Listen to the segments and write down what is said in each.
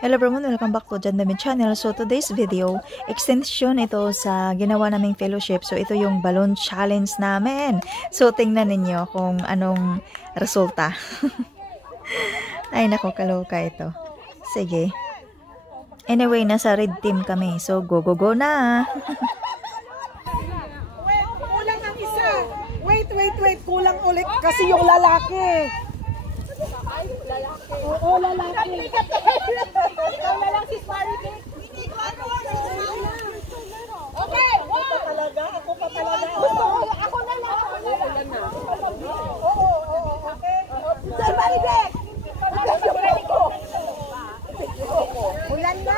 Hello everyone, welcome back to Jandamin Channel. So today's video, extension ito sa ginawa naming fellowship. So ito yung balloon challenge namin. So tingnan ninyo kung anong resulta. Ay nako, kaloka ito. Sige. Anyway, nasa red team kami. So go na. Kulang ang isa. Wait. Kulang ulit kasi yung lalaki. Oo, lalaki. Ikaw na lang si Sparky. Okay, ako pa talaga. Ako na lang. Oo, okay. Sparky! Ulan na.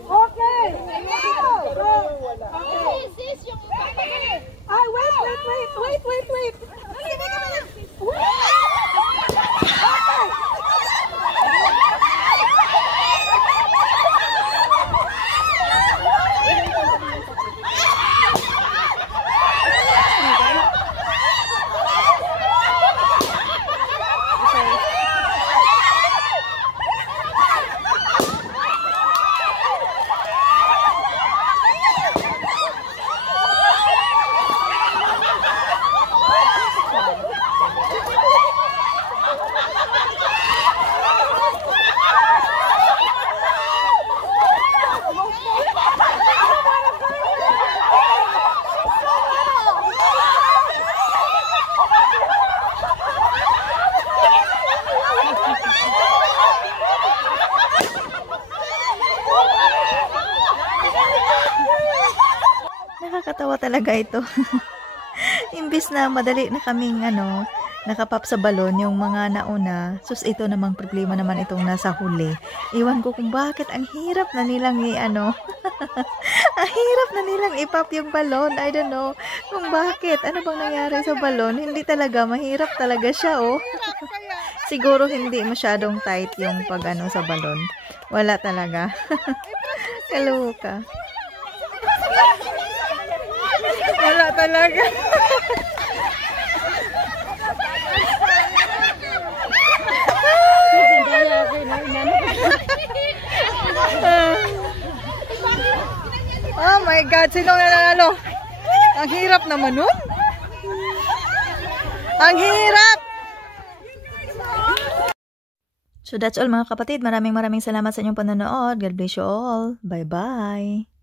Okay. Ay, wait. Nakakatawa talaga ito. Imbis na madali na kaming nakapap sa balon yung mga nauna. Sus, ito namang problema naman itong nasa huli. Iwan ko kung bakit ang hirap na nilang ang hirap na nilang ipop yung balon. I don't know kung bakit. Ano bang nangyari sa balon? Hindi talaga, mahirap talaga siya, oh. Siguro hindi masyadong tight yung pag sa balon. Wala talaga. Kaluka. Wala talaga. Oh my God, sino nanalo? Ang hirap naman nun. Ang hirap. So that's all mga kapatid. Maraming salamat sa inyong panonood. God bless you all. Bye-bye.